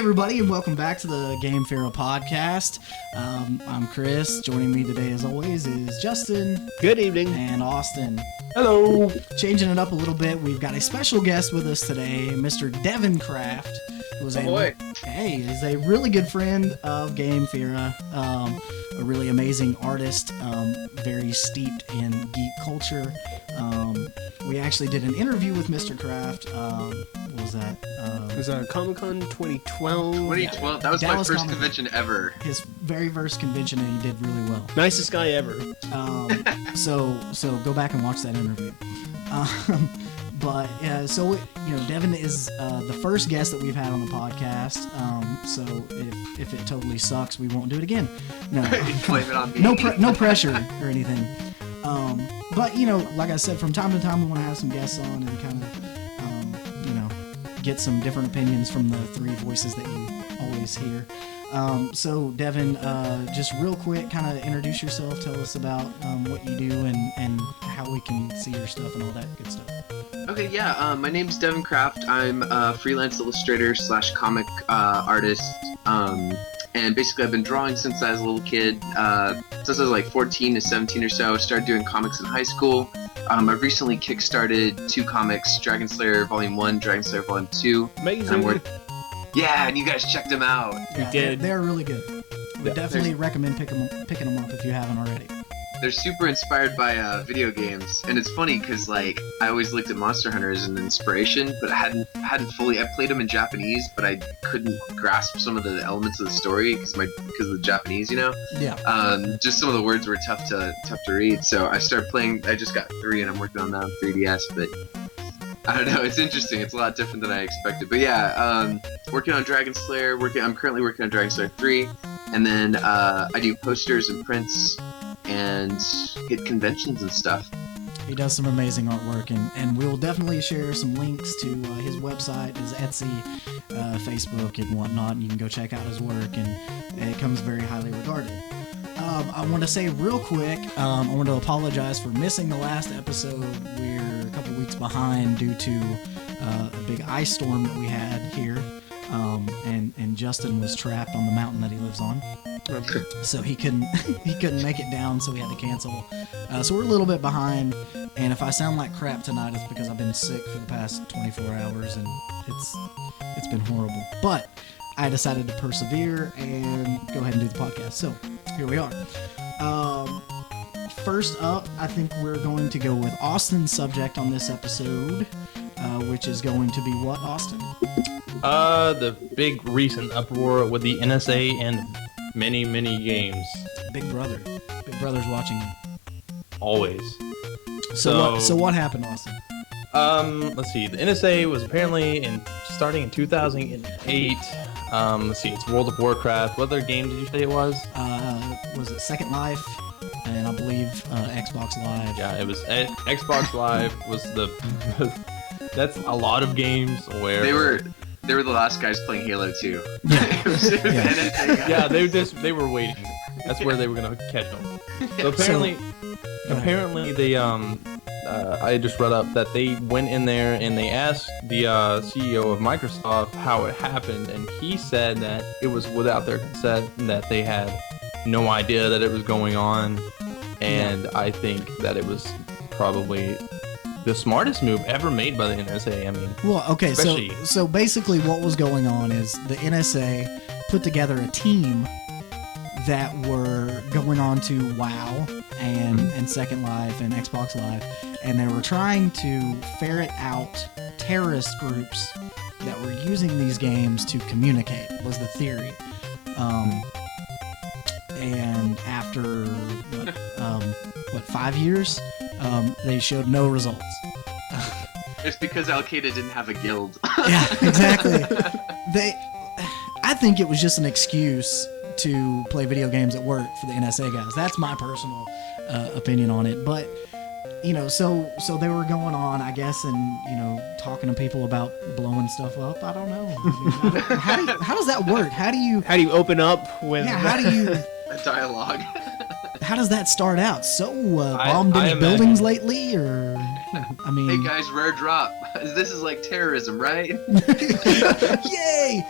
everybody, and welcome back to the Gamefira Podcast. I'm Chris. Joining me today, as always, is Justin. Good evening. And Austin. Hello. Changing it up a little bit, we've got a special guest with us today, Mr. Devin Kraft. Who's is a really good friend of Gamefira, a really amazing artist, very steeped in geek culture. We actually did an interview with Mr. Kraft. What was that? It was Comic-Con 2012. 2012. That was Dallas my first Comic-Con. convention ever. His very first convention, and he did really well. Nicest guy ever. So go back and watch that interview. Devin is the first guest that we've had on the podcast. So if it totally sucks, we won't do it again. No, Blame it on me. no pressure or anything. But like I said, from time to time we want to have some guests on and kind of get some different opinions from the three voices that you always hear. So Devin, just real quick, kind of introduce yourself. Tell us about what you do and how we can see your stuff and all that good stuff. Okay, yeah. My name's Devin Kraft. I'm a freelance illustrator / comic artist. And basically I've been drawing since I was a little kid. Since I was like 14 to 17 or so. I started doing comics in high school. I've recently kickstarted 2 comics, Dragon Slayer Volume 1, Dragon Slayer Volume 2. Amazing. Yeah, and you guys checked them out. Yeah, We did. They're really good. We definitely recommend picking them up if you haven't already. They're super inspired by video games, and it's funny because like I always looked at Monster Hunter as an inspiration, but I hadn't fully. I played them in Japanese, but I couldn't grasp some of the elements of the story because of the Japanese, Yeah. Just some of the words were tough to read. So I started playing. I just got 3, and I'm working on that on 3DS, but I don't know. It's interesting. It's a lot different than I expected. But yeah, working on Dragon Slayer. I'm currently working on Dragon Slayer 3, and then I do posters and prints and hit conventions and stuff. He does some amazing artwork, and we'll definitely share some links to his website, his Etsy, Facebook, and whatnot. And you can go check out his work, and it comes very highly regarded. I want to say real quick, I want to apologize for missing the last episode. We're a couple weeks behind due to a big ice storm that we had here, and Justin was trapped on the mountain that he lives on. So he couldn't make it down, so we had to cancel. So we're a little bit behind, and if I sound like crap tonight, it's because I've been sick for the past 24 hours, and it's been horrible. But I decided to persevere and go ahead and do the podcast. So here we are. First up, I think we're going to go with Austin's subject on this episode, which is going to be what, Austin? The big recent uproar with the NSA and many games. Big Brother's watching you. Always. So what happened, Austin? Let's see. The NSA was apparently starting in 2008. Let's see. It's World of Warcraft. What other game did you say it was? Was it Second Life? And I believe Xbox Live. Yeah, it was Xbox Live was the. That's a lot of games where They were the last guys playing Halo 2. Yeah. It was the NSA guys. Yeah, they were waiting. That's where they were gonna catch them. So apparently they I just read up that they went in there and they asked the CEO of Microsoft how it happened, and he said that it was without their consent and that they had no idea that it was going on. And I think that it was probably the smartest move ever made by the NSA. I mean, well, okay, especially... so basically what was going on is the NSA put together a team that were going on to WoW and Second Life and Xbox Live, and they were trying to ferret out terrorist groups that were using these games to communicate, was the theory. And after 5 years, they showed no results. It's because Al-Qaeda didn't have a guild. Yeah, exactly. I think it was just an excuse to play video games at work for the NSA guys. That's my personal opinion on it. But so they were going on, I guess, and talking to people about blowing stuff up. I don't know. How does that work? How do you open up with? Yeah, how do you? A dialogue. How does that start out? So bombed any buildings lately, or I mean? Hey guys, rare drop. This is like terrorism, right? Yay!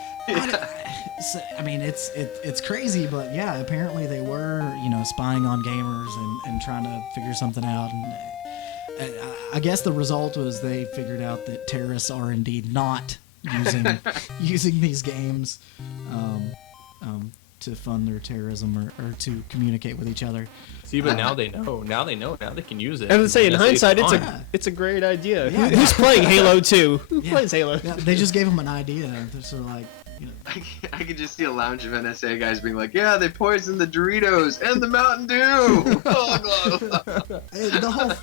I mean, it's crazy, but yeah, apparently they were, spying on gamers and trying to figure something out. And I guess the result was they figured out that terrorists are indeed not using these games to fund their terrorism or to communicate with each other. See, but now they know. Now they know. Now they can use it. I would say, in hindsight, it's a great idea. Who's playing Halo 2? Who plays Halo? Yeah, they just gave them an idea. They're sort of like, I could just see a lounge of NSA guys being like, yeah, they poisoned the Doritos and the Mountain Dew.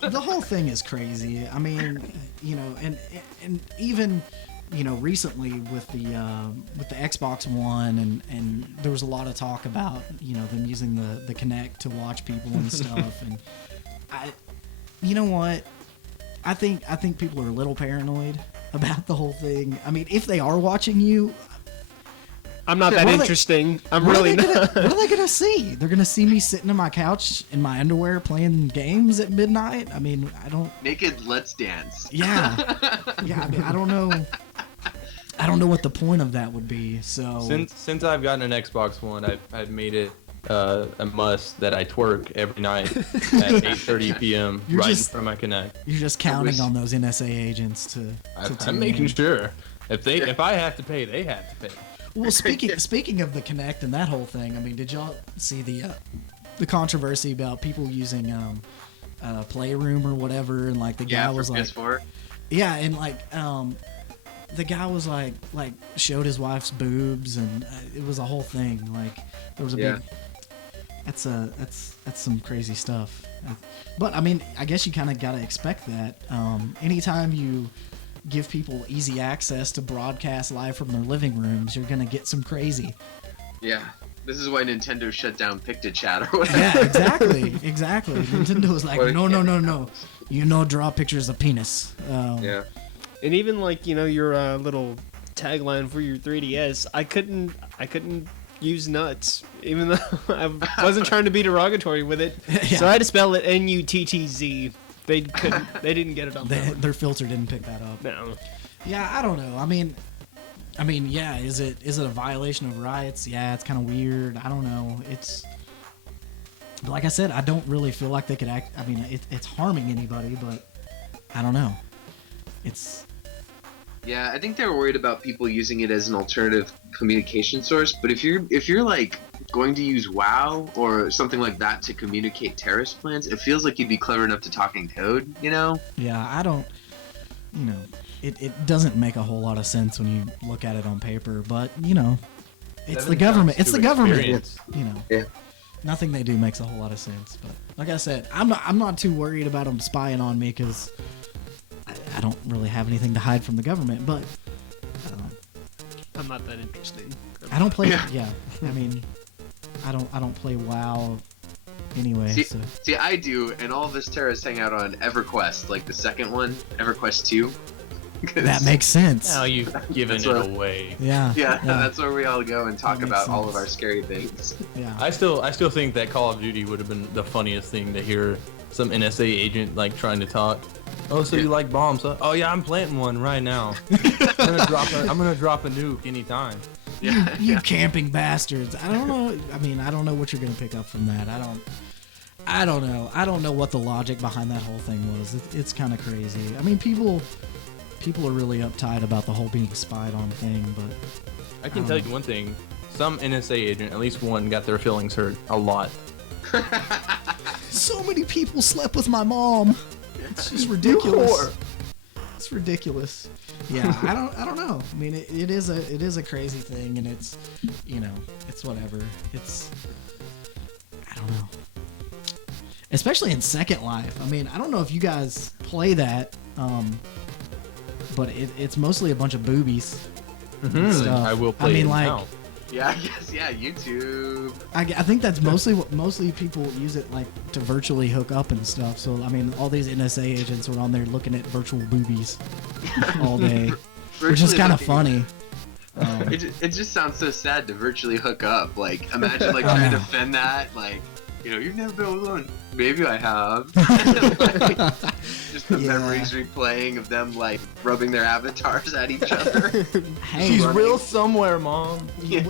The whole thing is crazy. I mean, and even recently with the Xbox One and there was a lot of talk about them using the Kinect to watch people and stuff. And you know what? I think people are a little paranoid about the whole thing. I mean, if they are watching you. I'm not that interesting. I'm really not. What are they going to see? They're going to see me sitting on my couch in my underwear playing games at midnight? I mean, I don't... Naked Let's Dance. Yeah. Yeah, I mean, I don't know. I don't know what the point of that would be, so... Since I've gotten an Xbox One, I've made it a must that I twerk every night at 8:30 p.m. in front of my Kinect. You're just counting on those NSA agents to I'm making sure. If I have to pay, they have to pay. Well, speaking of the Kinect and that whole thing, I mean, did y'all see the controversy about people using Playroom or whatever, and like the guy was like, PS4? Yeah, and like the guy was like showed his wife's boobs, and it was a whole thing. Like there was a big. That's some crazy stuff. But I mean, I guess you kind of gotta expect that. Anytime you give people easy access to broadcast live from their living rooms, you're gonna get some crazy. Yeah, this is why Nintendo shut down Pictochat or whatever. Yeah, exactly. Nintendo was like, no, draw pictures of penis. Yeah. And even like your little tagline for your 3DS, I couldn't use nuts, even though I wasn't trying to be derogatory with it. Yeah. So I had to spell it Nuttz. They didn't get it on their filter didn't pick that up. No. Yeah, I don't know. I mean, yeah. Is it a violation of rights? Yeah, it's kind of weird. I don't know. But like I said, I don't really feel like they could act. I mean, it's harming anybody, but I don't know. Yeah, I think they're worried about people using it as an alternative communication source. But if you're like going to use WoW or something like that to communicate terrorist plans, it feels like you'd be clever enough to talk in code, Yeah, I don't. It doesn't make a whole lot of sense when you look at it on paper, but it's the government. It's the government. Yeah. Nothing they do makes a whole lot of sense. But like I said, I'm not too worried about them spying on me because I don't really have anything to hide from the government. But I'm not that interesting. I don't play. Yeah. I mean, I don't play WoW anyway. See, I do, and all of us terrorists hang out on EverQuest, like the second one, EverQuest 2. That makes sense. Now you've given it away. Yeah, that's where we all go and talk about all of our scary things. Yeah. I still think that Call of Duty would have been the funniest thing to hear some NSA agent like trying to talk. Oh, so you like bombs? Huh? Oh yeah, I'm planting one right now. I'm gonna drop a nuke anytime. You camping bastards. I don't know. I mean, I don't know what you're gonna pick up from that. I don't know. I don't know what the logic behind that whole thing was. It's kind of crazy. I mean, people are really uptight about the whole being spied on thing, but I can tell you one thing. Some NSA agent, at least one, got their feelings hurt a lot. So many people slept with my mom. It's just ridiculous. It's ridiculous. Yeah, I don't know. I mean, it is a crazy thing, and it's it's whatever. I don't know. Especially in Second Life. I mean, I don't know if you guys play that, but it's mostly a bunch of boobies. Mm-hmm. Stuff. I will play. I mean, like. Now. Yeah, I guess. Yeah, YouTube. I think that's mostly people use it like to virtually hook up and stuff. So I mean, all these NSA agents are on there looking at virtual boobies all day, which is kind of funny. It just sounds so sad to virtually hook up. Like, imagine like trying to defend that. Like, you've never been alone. Maybe I have. Just the Yeah. memories replaying of them like rubbing their avatars at each other. Hey, She's running. real somewhere, Mom. Yeah.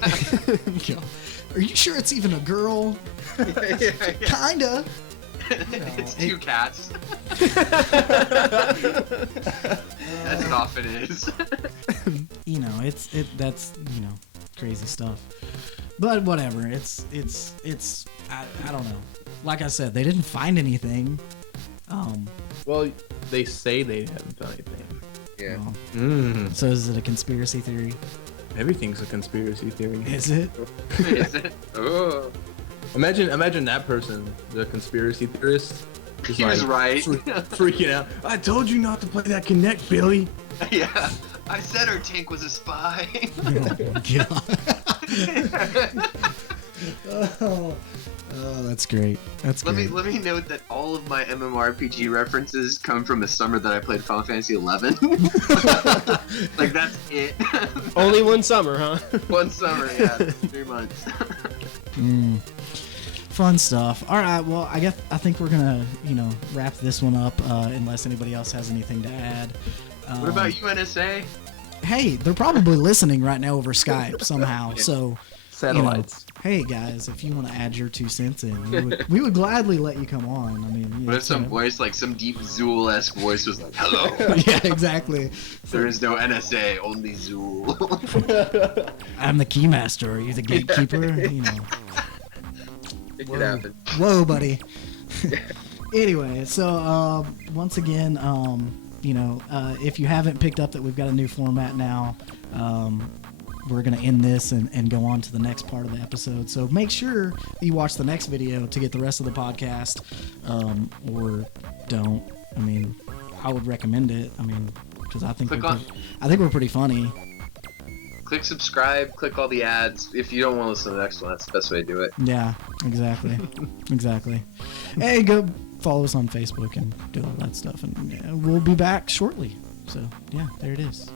Are you sure it's even a girl? Kinda. It's two cats. As it often is. You know, that's crazy stuff. But whatever. It's I don't know. Like I said, they didn't find anything. Well, they say they haven't done anything. Yeah. Well, so is it a conspiracy theory? Everything's a conspiracy theory. Is it? Is it? Oh. Imagine that person, the conspiracy theorist. Just He was right. freaking out. I told you not to play that Connect, Billy. Yeah. I said our tank was a spy. Oh, that's great. That's Let great. me note that all of my MMORPG references come from the summer that I played Final Fantasy XI. Like that's it. Only one summer, huh? One summer, yeah, 3 months. Fun stuff. All right. Well, I think we're gonna wrap this one up unless anybody else has anything to add. What about you, NSA? Hey, they're probably listening right now over Skype somehow. So Satellites. hey guys, if you want to add your 2 cents in, we would gladly let you come on. I mean, What if some voice, like some deep Zool-esque voice, was like, "Hello, yeah, exactly. there is no NSA, only Zool." I'm the keymaster. Are you the gatekeeper? It could happen. Whoa, buddy. Anyway, so once again, if you haven't picked up that we've got a new format now, we're going to end this and go on to the next part of the episode. So make sure you watch the next video to get the rest of the podcast, or don't. I mean, I would recommend it. I mean, because I think we're pretty funny. Click subscribe, click all the ads. If you don't want to listen to the next one, that's the best way to do it. Yeah, exactly. Exactly. Hey, go follow us on Facebook and do all that stuff. And we'll be back shortly. So, yeah, there it is.